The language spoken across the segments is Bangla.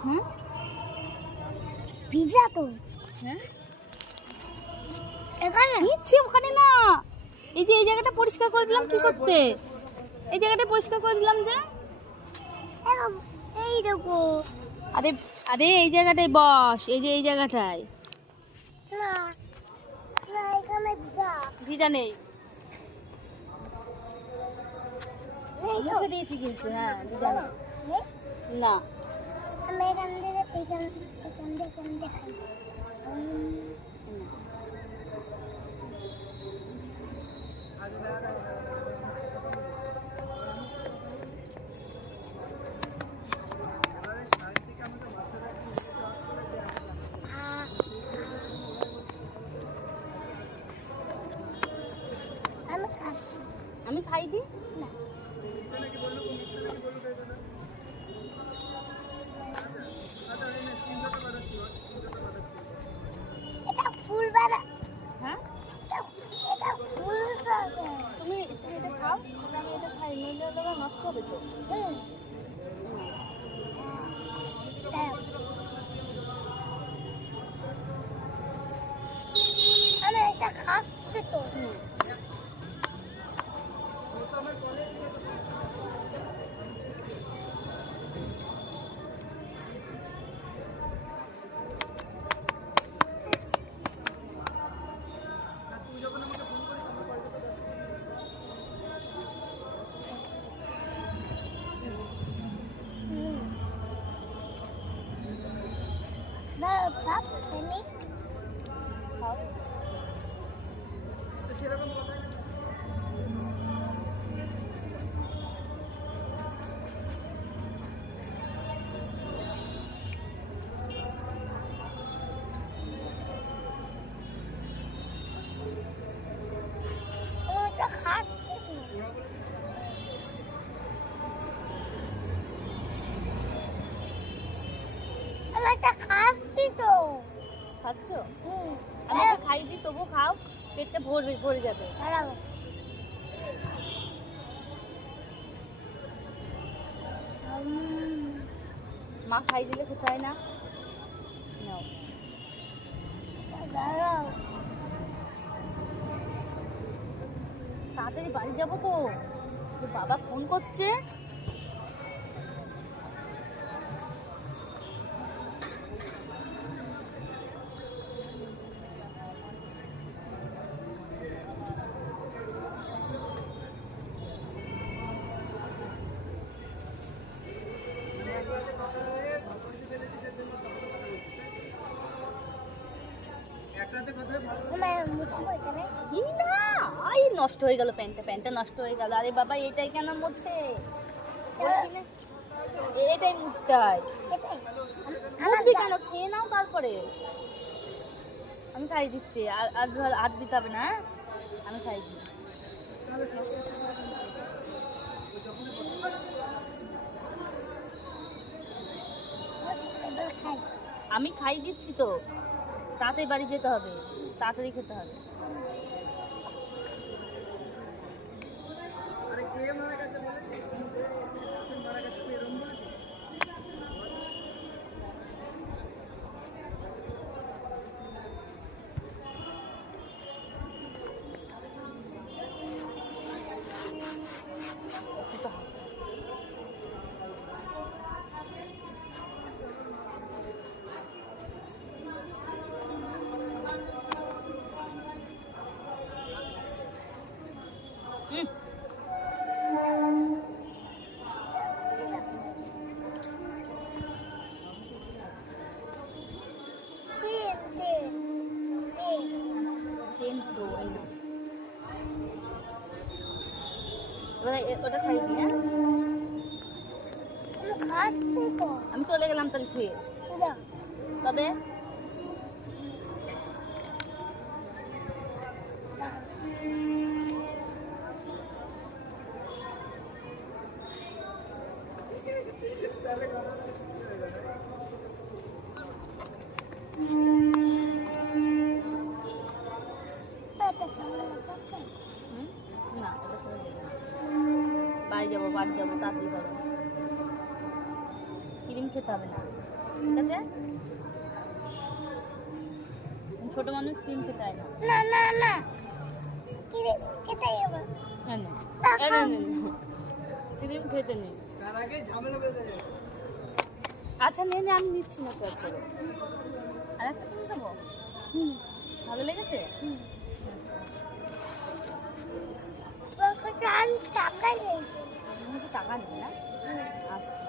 হ্যাঁ ভিজা তো। হ্যাঁ এখানে ইচ্ছে ওখানে না, এই যে এই জায়গাটা পরিষ্কার করে দিলাম কি করতে, এই জায়গাটা পরিষ্কার করে দিলাম যে এই দেখো। আরে আরে এই জায়গাটায় বস, এই যে এই জায়গাটায়। না না এখানে ভিজা নেই, মুছে দিয়েছি কিন্তু। হ্যাঁ ভিজা নেই না। আমি এখান থেকে খাই। আমি খাই দি না। এটা ফুল বাড়া। হ্যাঁ এটা ফুল খাবে। তুমি এটা খাও, আমি এটা খাই, নইলে ওটা নষ্ট হবে তো। আমি এটা খাচ্ছি তো। সব খেলি খাচ্ছো? আমি তো খাই দি, তবু খাও, পেটটা ভরে যাবে। মা খাই দিলে খেতে হয় না। তাড়াতাড়ি বাড়ি যাবো তো, বাবা ফোন করছে। নষ্ট হয়ে গেল প্যান্টটা নষ্ট হয়ে গেল। আরে বাবা এটাই কেন মুছে, এটাই মুছতে হয়। মুছবি কেন, খেয়ে নাও তারপরে। আমি খাই দিচ্ছি, আর দিতে হবে না। আমি খাই দিই। আমি খাই দিচ্ছি তো, তাড়াতাড়ি বাড়ি যেতে হবে, তাড়াতাড়ি খেতে হবে। ওটা খাই দি। আমি চলে গেলাম তাহলে থুয়ে। তবে বাড়ি যাবো তাড়াতাড়ি যাবো। ক্রিম খেতে হবে না, ঠিক আছে? ছোট মানুষ সিম খেতে হয় না। না না না খেতে হবে ক্রিম খেতে নেই। তার আগে ঝামেলা বেঁধে যাবে। আচ্ছা নে নে, আমি নিচ্ছি না তো করে। আর একটা কিনে দেবো? ভালো লেগেছে? টাকা নেই, টাকা নেই না? আচ্ছা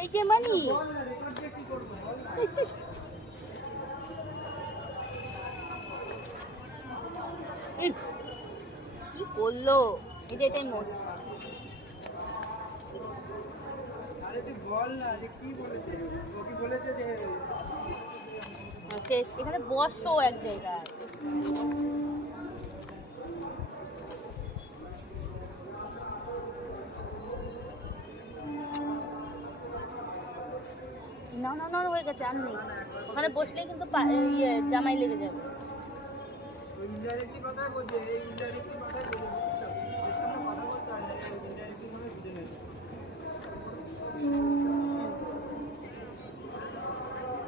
এই যে মানি কি করলো? এই যে এটাই মোচ। আরে তুই বল না যে কি বলেছে, ও কি বলেছে যে শেষ, এখানে বসো এক জায়গায়। না না না হয়ে গেছে, আর নেই। ওখানে বসলেই কিন্তু ইয়ে জামাই লেগে যাবে। ওই ইনডাইরেক্টলি কথা বলছে, এই ইনডাইরেক্টলি কথা বলছে, এর সামনে কথা বলতে হয় না, ইনডাইরেক্টলি ভাবে বুঝে নেবে।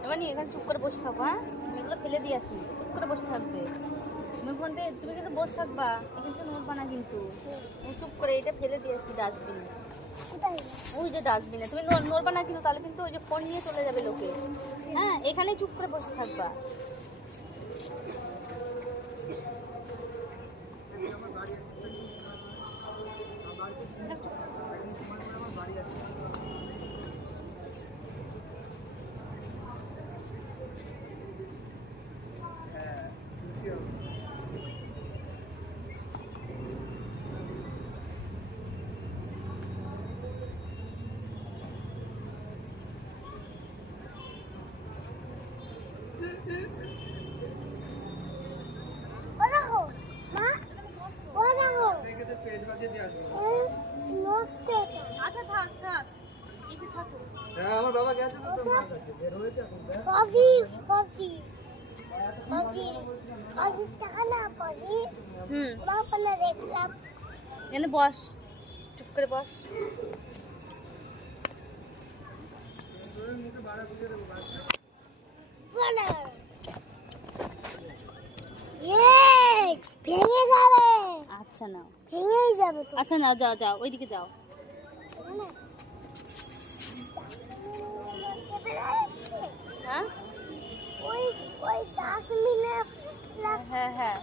এবার নি এখানে চুপ করে বসে থাকো, হ্যাঁ? আমি এগুলো ফেলে দিয়ে আসি, চুপ করে বসে থাকবে। তুমি কিন্তু বসে থাকবা, এখান থেকে নোট বানা কিন্তু। তুমি চুপ করে এটা ফেলে দিয়ে আসি ডাস্টবিনে। ওই যে ডাস্টবিনে তুমি নড়বা না কিন্তু, তাহলে কিন্তু ওই যে ফোন নিয়ে চলে যাবে লোকে। হ্যাঁ, এখানেই চুপ করে বসে থাকবা। আমার বাড়ি আসছে, আমার বাড়িতে ছিল, একদিন সময় করে আমার বাড়ি আসছে। হ্যাঁ খুশি হবে। দেখে তো পেট বাজিয়ে দিয়ে আসবে। আচ্ছা থাক থাক, এতে থাকো। হ্যাঁ আমার বাবা গেছে তো তোমার কাছে, বের হয়েছে এখন। এখানে বস, চুপ করে বস। তোর মুখে বাড়া বুঝে দেবো বাচ্চা। ভেঙে যাবে, আচ্ছা না, ভেঙেই যাবে তো। আচ্ছা না, যাও যাও, ওইদিকে যাও। হ্যাঁ ওই ওই ডাস্টবিনে হ্যাঁ হ্যাঁ,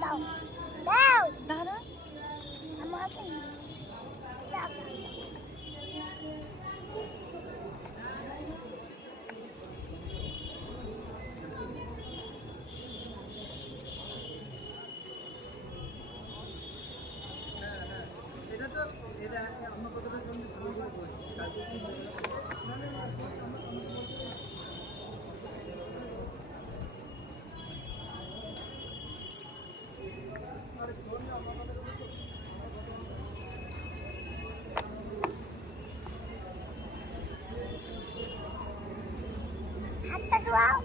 দাও দাও দাঁড়া। আমাকে দাও। এটা তো এটা আমার কতটা সঙ্গে ভালো করে বলছি কালকে কি হাতটা ধোয়াও।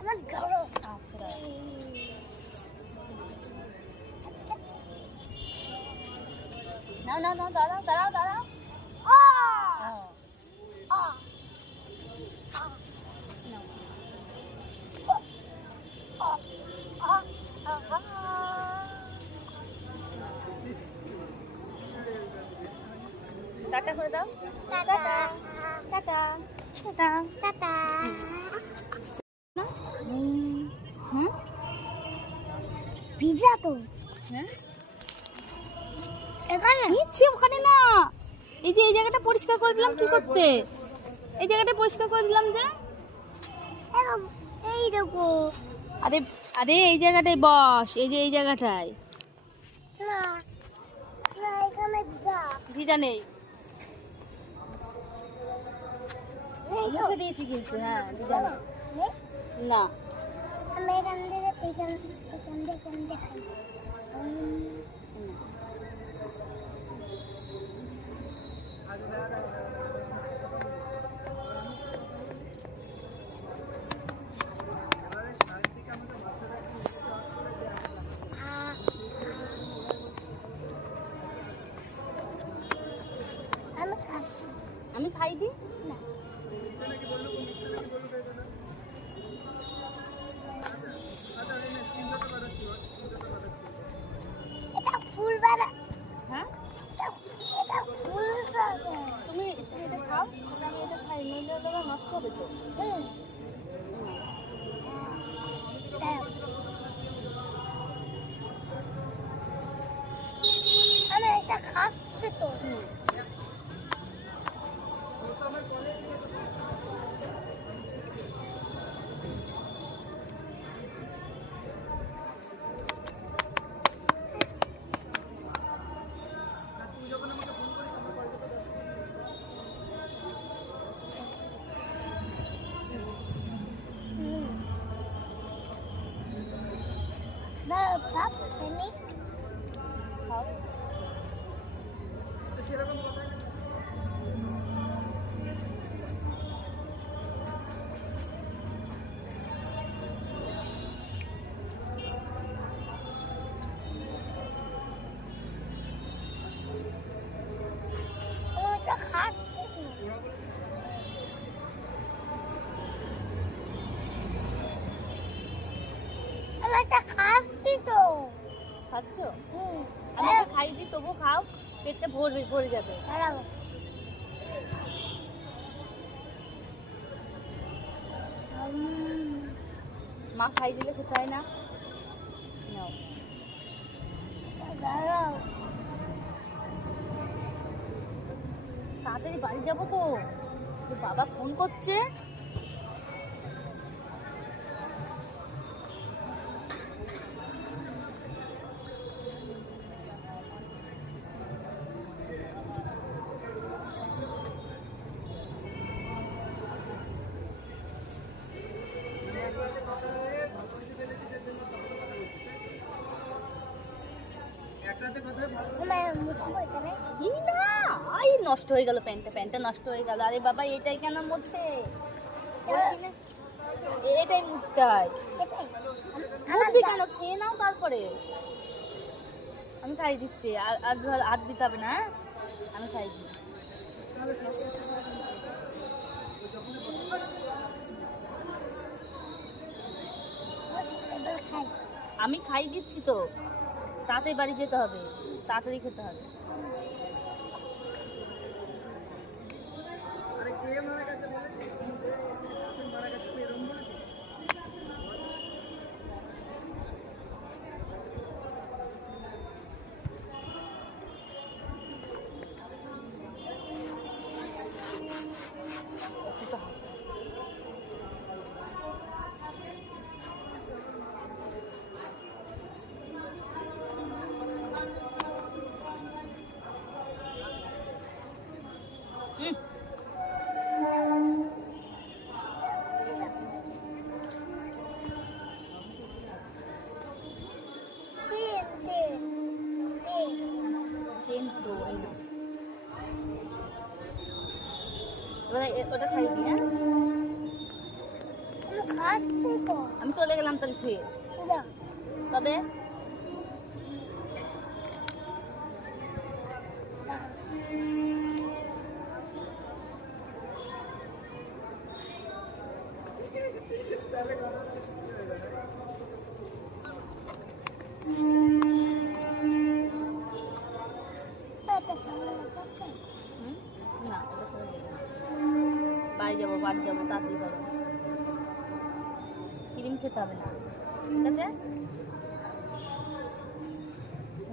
আমার গরম। আচ্ছা দাঁড়া। না না না, দাঁড়াও দাঁড়াও দাঁড়াও। হ্যাঁ। টাটা করে দাও। Tata tata tata. টাটা। হুম, ভিজা তো হ্যাঁ এখানে নিচ্ছে ওখানে না। এই যে এই জায়গাটা পরিষ্কার করে দিলাম, কি করতে? এই জায়গাটা পরিষ্কার করে দিলাম যে। এই দেখো। আরে আরে এই জায়গাটায় বস, এই যে এই জায়গাটায়। না দিদা নেই, মুছে দিয়েছি কিন্তু। হ্যাঁ দিদা নেই। না আমি এখান থেকে এখান থেকে খাই। আগে দাঁড়া এবারে শান্তিকে আমাদের বাচ্চারা কি আমি খাচ্ছি আমি খাই দি না। নাকি বললো মিথ্যে নাকি বললো এটা না আচ্ছা আমি স্ক্রিনশট পাঠাচ্ছি এটা ফুল বানা, হ্যাঁ এটা ফুল খাবে। তুমি এটা খাও, আমি এটা খাই, নইলে ওটা নষ্ট হবে তো। হুম। দাও। আমি এটা খাচ্ছি তো। হুম। তুই যখন আমাকে ফোন করিস আমার কল করতে ব্যস্ত হুম। দাও সব খেলি। খাও। তো সেরকম কথা না আমি এটা খাচ্ছি। ওরা বলে আমি এটা খাচ্ছি তো। খাচ্ছ? হুম। আমি তো খাই দি, তবু খাও, পেটটা ভরে যাবে। দাঁড়াও। মা খাই দিলে খেতে হয় না। নাও। দাঁড়াও। তাড়াতাড়ি বাড়ি যাবো তো, তোর বাবা ফোন করছে। একটাতে কথা হয়ে ভালো কিছু ফেলেছিস এর জন্য তখন কথা বলছিস একটাতে কথা হয়ে ভালো আমার মুছবো এখানে। এই না, আই নষ্ট হয়ে গেল, প্যান্টটা নষ্ট হয়ে গেল। আরে বাবা এটাই কেন মুছে? বলছি না, এটাই মুছতে হয়। এটাই। মুছবি কেন? খেয়ে নাও তারপরে। আমি খাই দিচ্ছি, আর হাত দিতে হবে না। হ্যাঁ? আমি খাই দিই। এবার খাই। আমি খাই দিচ্ছি তো, তাড়াতাড়ি বাড়ি যেতে হবে, তাড়াতাড়ি খেতে হবে। আরে কে মারা গেছে বলে মারা গেছে তুই এরকম বলেছিস খেতে হবে। হুম। কিন্তু এই না। ওটা খাই দি। হ্যাঁ, আমি খাচ্ছি তো। আমি চলে গেলাম তাহলে ছুঁয়ে। দাও। তবে তাহলে কথা শুনতে হবে না এটা সামনে আছে। না, ওটা করে দেবো। বাড়ি যাবো তাড়াতাড়ি যাবো। ক্রিম খেতে হবে না, ঠিক আছে?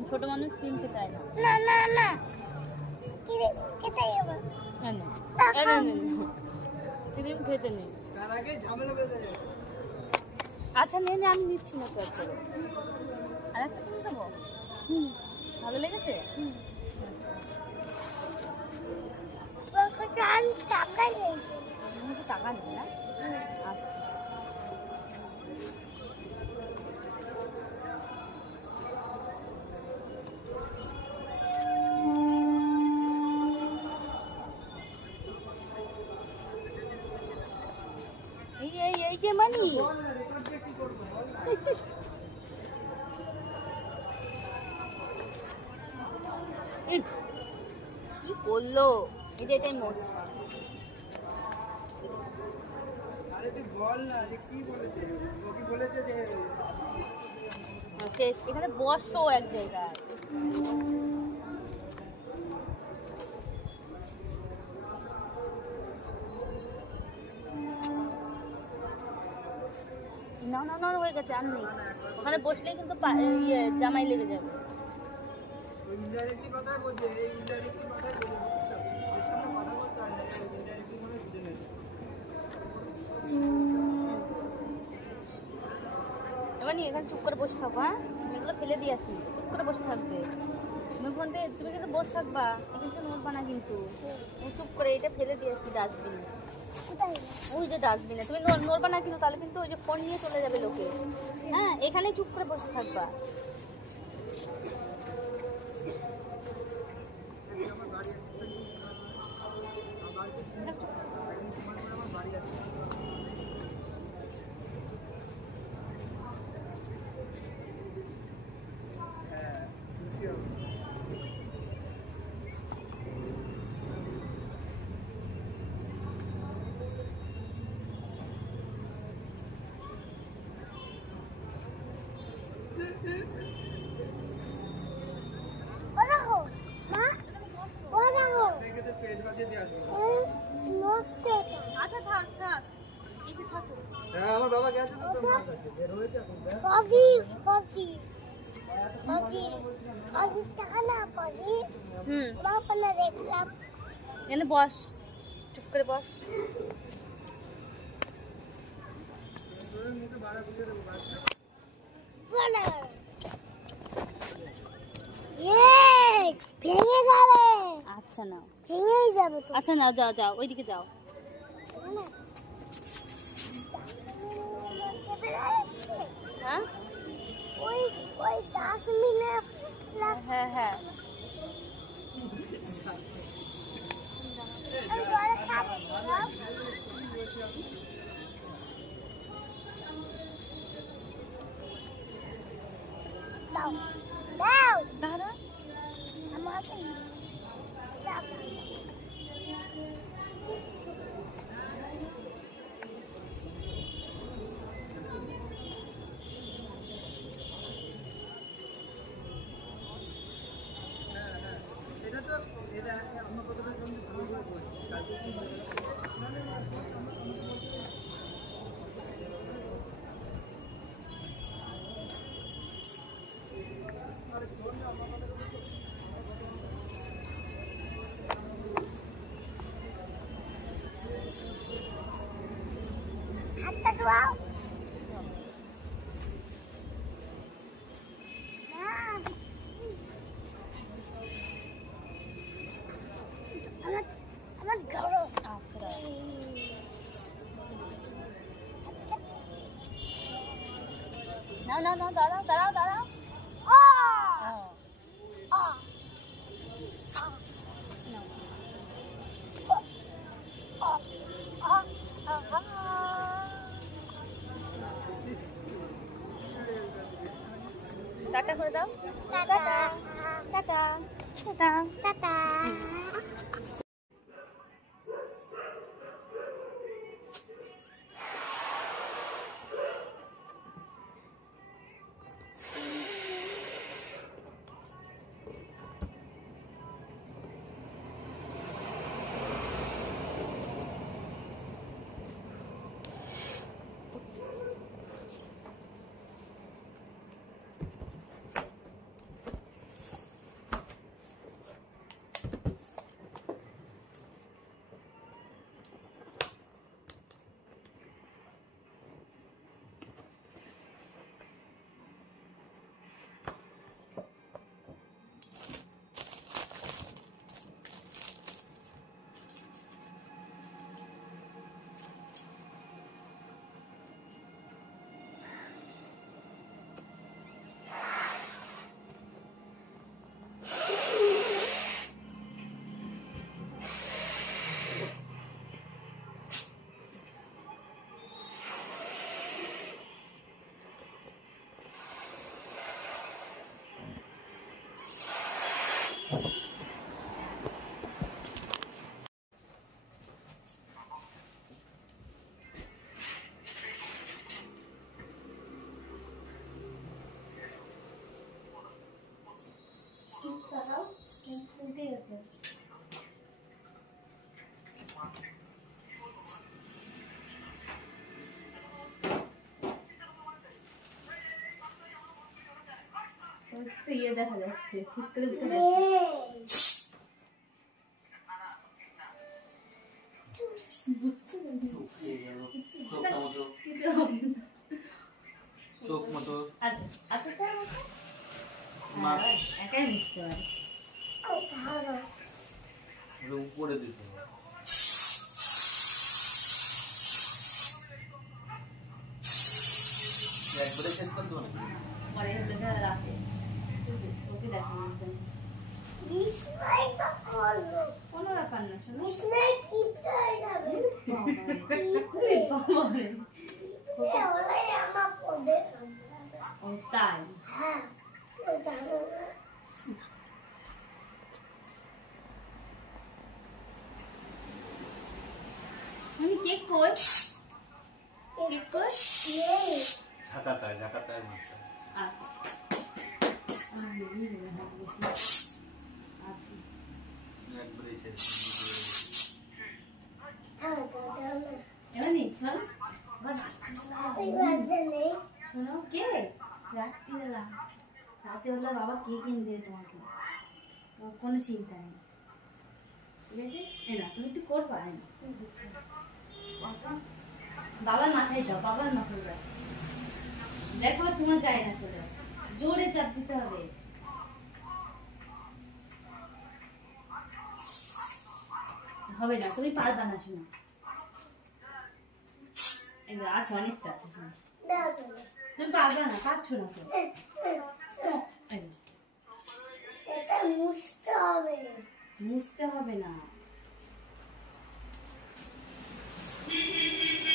ছোট মানুষ ক্রিম খেতে হয় না। না না না, খেতে যাবো। ক্রিম খেতে নেই। তার আগে ঝামেলা বেঁধে যাবে আচ্ছা নে, আমি নিচ্ছি না তো এক করে। আর একটা কিনে দেবো? হুম। ভালো লেগেছে? হুম। আমি টাকা নেই। তুমি কি টাকা নেবে না? আচ্ছা। এই যে মানি কি করলো? এই যে এটাই মোচ। আরে তুই বল না যে কি বলেছে, ও কি বলেছে যে শেষ। এখানে বসো এক জায়গায়। না না না হয়ে গেছে, আর নেই। ওখানে বসলেই কিন্তু জামাই লেগে যাবে। ওই ইনডাইরেক্টলি কথাই বলছে, এই ইনডাইরেক্টলি কথাই বলছে, বুঝতে হবে। এর সামনে কথা বলতে হয় না, ইনডাইরেক্টলি মানে বুঝে নেবে। এবার নিয়ে এখানে চুপ করে বসে থাকো। হ্যাঁ, আমি এগুলো ফেলে দিয়ে আসি। চুপ করে বসে থাকবে। তুমি কিন্তু বসে থাকবা, এখান থেকে নোট বানা কিন্তু। তুমি চুপ করে এটা ফেলে দিয়ে আসি ডাস্টবিনে। কোথায়? ওই যে ডাস্টবিনে তুমি নড়বা না কিন্তু, তাহলে কিন্তু ওই যে ফোন নিয়ে চলে যাবে লোকে। হ্যাঁ, এখানে চুপ করে বসে থাকবা। আমার বাড়ি আসছে, আমার বাড়িতে ছিল, সময় করে আমার বাড়ি আসছে। হ্যাঁ, খুশি হবে। ও দেখো, মা, ও দেখো। দেখে তো পেট বাজে দিয়ে আসবো। ওই নড়ছে ওটা। আচ্ছা থাক থাক, এই যে থাকো। হ্যাঁ, আমার বাবা গেছে তো তোর মা কাছে, বের হয়েছে এখন, দেখ। ফজি, ফজি, ফজি, ফজি টাকা না ফজি। মা ওখানে দেখলাম। এখানে বস, চুপ করে বস। তোর মুখে বাড়া বুঝে দেবো, বাচ্চা। বলে। এই, ভেঙে যাবে। আচ্ছা নাও, ভেঙেই যাবে তো। আচ্ছা নাও, যাও যাও, ওইদিকে যাও। না। হ্যাঁ ওই ওই ডাস্টবিনে হ্যাঁ হ্যাঁ, আমি ঘরে খাচ্ছিলাম। দাও, দাও। দাঁড়া। আমাকে দাও। এটা তো এটা আমার কথাটা শুনতে ভালো করে বলছি, কালকে কি হয়ে গেল? হাতটা ধোয়াও। না। আমার আমার ঘরে। আচ্ছা দাঁড়া। না না না, দাঁড়াও দাঁড়াও দাঁড়াও। ও হ্যাঁ, ও নাও। ও ও ও। টাটা করে দাও। Tata tata tata. টাটা। উঠে গেছে। ইয়ে দেখা যাচ্ছে ঠিক করে উঠে গেছে। চোখ মতো আচ্ছা একাই বুঝতে পারি। উপরে দিতে একবারে শেষ করতে হবে পরে হলে রাতে ওকে দেখানোর জন্য কোনো ব্যাপার না। শোনো ও তাই আমি কেক কই কেক কই ঢাকাতায় মাছটা আচ্ছা একবারে শেষ এমনি শোন শোনো কে রাত্রিবেলা রাত্রিবেলা বাবা কে কিনে দেবে তোমাকে কোনো চিন্তা নেই ঠিক আছে এ না তুমি একটু করবা বাবার মাথায় দাও বাবার মাথায় দাও দেখো তোমার গায়ে না চলে জোরে চাপ দিতে হবে হবে না তুমি পারবা না শোনো আচ্ছা অনেকটা আছে তুমি পারবা না পারছো না তো মুছতে হবে না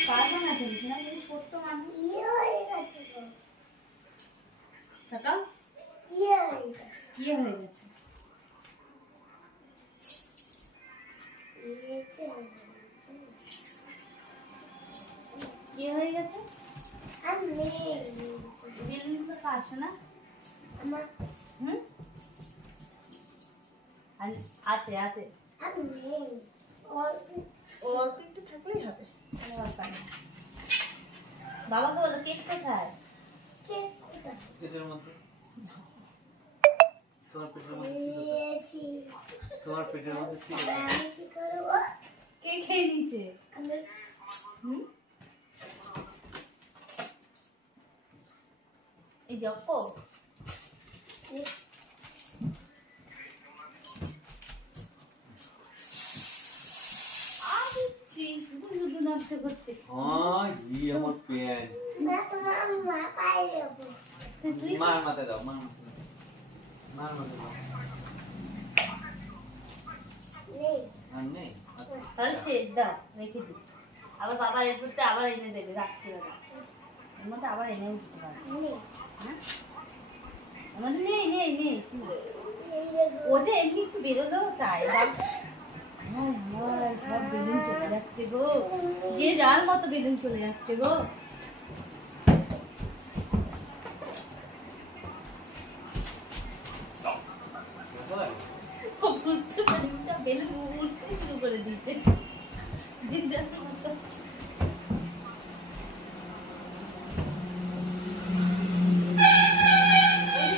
পারবা না তুমি না তুমি ছোট্ট মানুষ তাকাও ইয়ে হয়ে গেছে কি হয়ে গেছে বেলুন তো পারছো না হুম আছে আছে অল্প একটু থাকলেই হবে বাবাকে বলো কেক কোথায় পেটের মধ্যে তোমার পেটের মধ্যে ছিল তোমার পেটের মধ্যে ছিল কে খেয়ে নিয়েছে হুম এই দেখো শুধু শুধু নষ্ট করতে আমার প্যান্ট মার মাথায় দাও মার মাথায় দাও আর নেই তাহলে শেষ দাও রেখে দিই আবার বাবা এর করতে আবার এনে দেবে রাত্রিবেলা এর মধ্যে আবার এনে উঠতে পারে হ্যাঁ আমাদের নেই নেই নেই ওদের এমনি একটু বেরোলো তাই সব বেলুন চলে যাচ্ছে গো যে যার মতো বেলুন চলে যাচ্ছে গো বুঝতে পারি বেলুন উঠতে শুরু করে দিতে যে যার মতো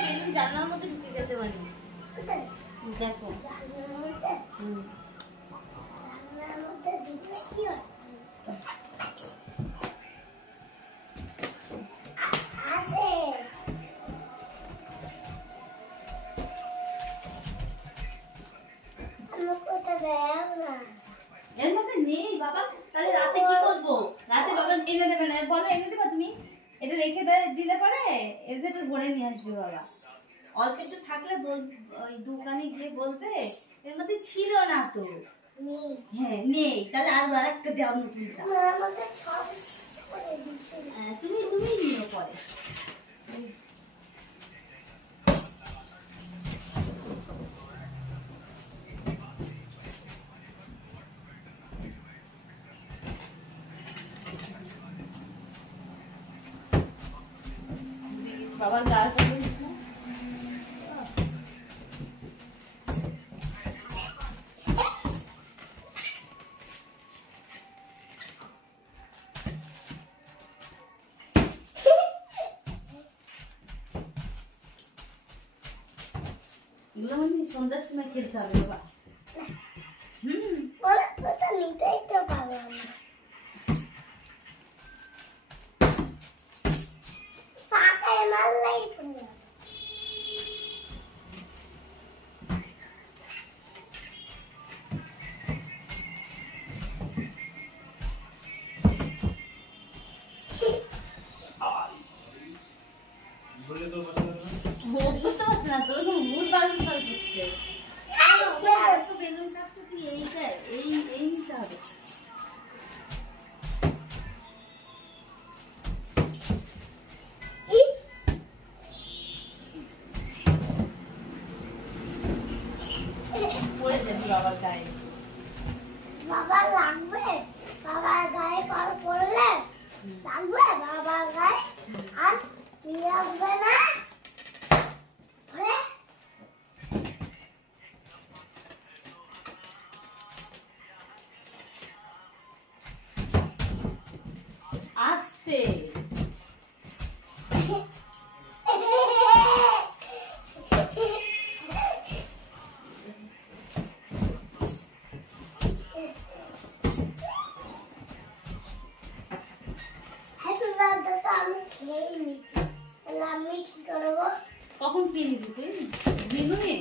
বেলুন জানলার মধ্যে ঢুকে গেছে মানে দেখো এর মধ্যে নেই বাবা তাহলে রাতে কি করবো রাতে বাবা এনে দেবে না বলো এনে দেবা তুমি এটা রেখে দিলে পরে এর ভেতর ভরে নিয়ে আসবে বাবা অল্প একটু থাকলে ওই দোকানে গিয়ে বলবে এর মধ্যে ছিল না তো হ্যাঁ নেই তাহলে আর একটা দেওয়া নতুনটা তুমি তুমি নিও পরে বাবার গাড়িটা সন্ধ্যার সময় খেলতে হবে বাবা। ওটা নিতেই তো পারলাম না। পাকায় মারলেই পড়ে যাবে। বুঝতে পারছি না তো মুড বাড়াতে পারছে বেলুন কাটতে তুই এইটাই এই নিতে হবে। পড়ে যাবি বাবার গায়ে। বাবার লাগবে, বাবার গায়ে পড়লে লাগবে বাবার গায়ে, আর লাগবে না। আস্তে কখন খেয়ে নিবি তুই বিনুয়ে?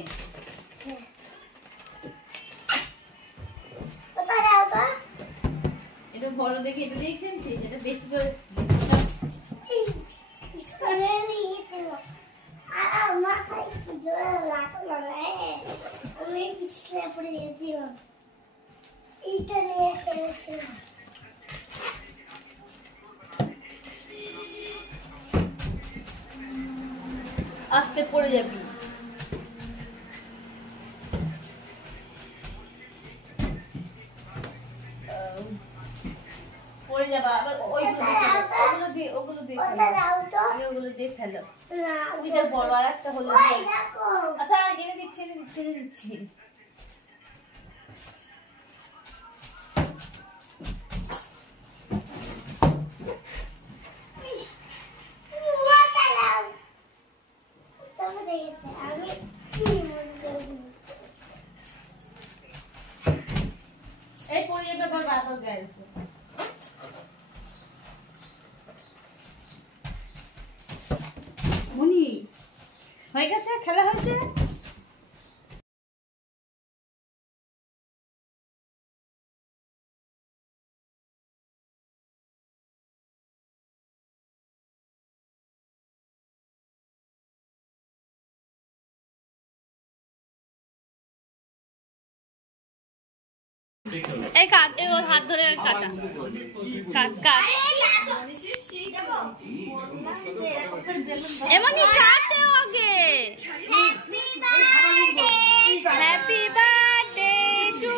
এটা বড় দেখে এটা দিয়ে খেলছিস, এটা বেশি করে আমি পিছনে পড়ে গেছিলাম, এইটা নিয়ে খেলেছিলাম। আস্তে পড়ে যাবি। পড়ে যাবা আবার ওগুলো দিয়ে ফেলো। ওই যে বড় আর একটা হলো। আচ্ছা এনে দিচ্ছি। এই পড়িয়ে ব্যাপার বাতাস গাইছে। মনি হয়ে গেছে, খেলা হয়েছে। এই কাট, এই ওর হাত ধরে কাটা, কাট এমনি কাটে okay. Happy birthday to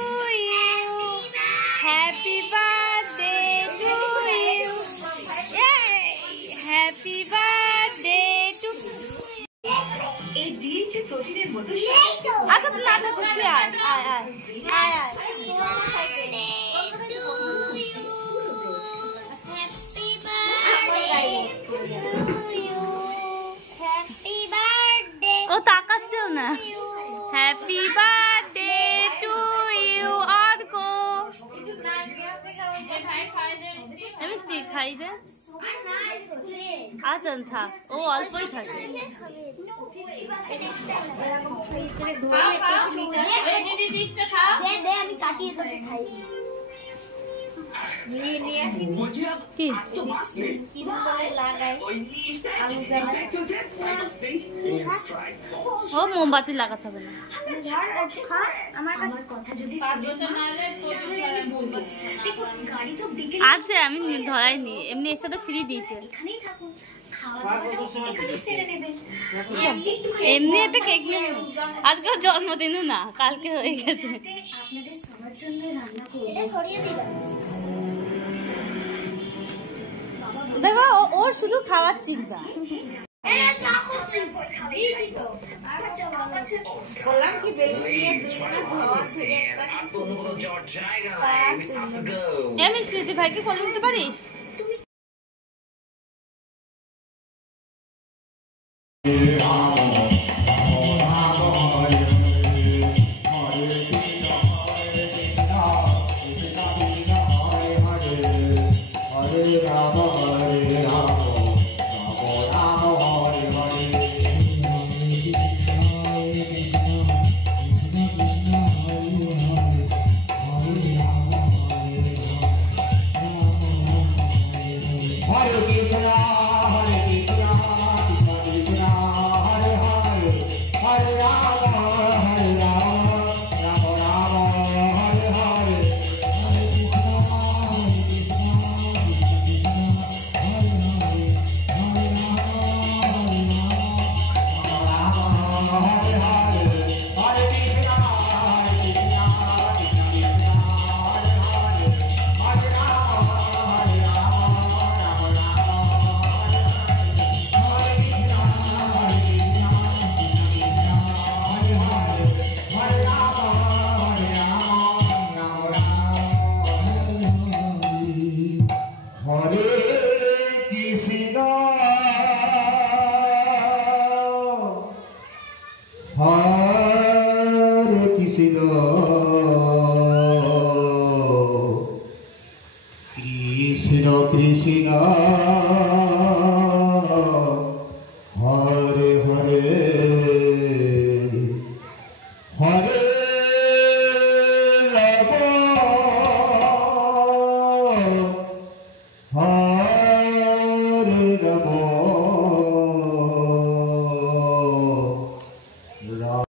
you, happy birthday to you, happy birthday to. এই ডিএইচ প্রোটিনের মতো আচ্ছা তুই আচ্ছা তুই আয় আয় আয় আয় আয়। ও তাকাচ্ছেও না। Happy birthday to you Arko. মিষ্টি খাই দে। আচ্ছা থাক, ও অল্পই থাকে। আমি কাটিয়ে তোকে খাই। ও মোমবাতি লাগাতে হবে না। আছে আমি ধরাইনি, এমনি এর সাথে ফ্রি দিয়েছে। এমনি একটা কেক নিয়ে আজকে জন্মদিনও না, কালকে হয়ে গেছে। দেখো ওর শুধু খাওয়ার চিন্তা। এটা চাকু দিদি তো বললাম কি বেলুন দিয়ে দিলে না খাওয়া থেকে একটা আমি স্মৃতি ভাইকে কল দিতে পারিস? Krishna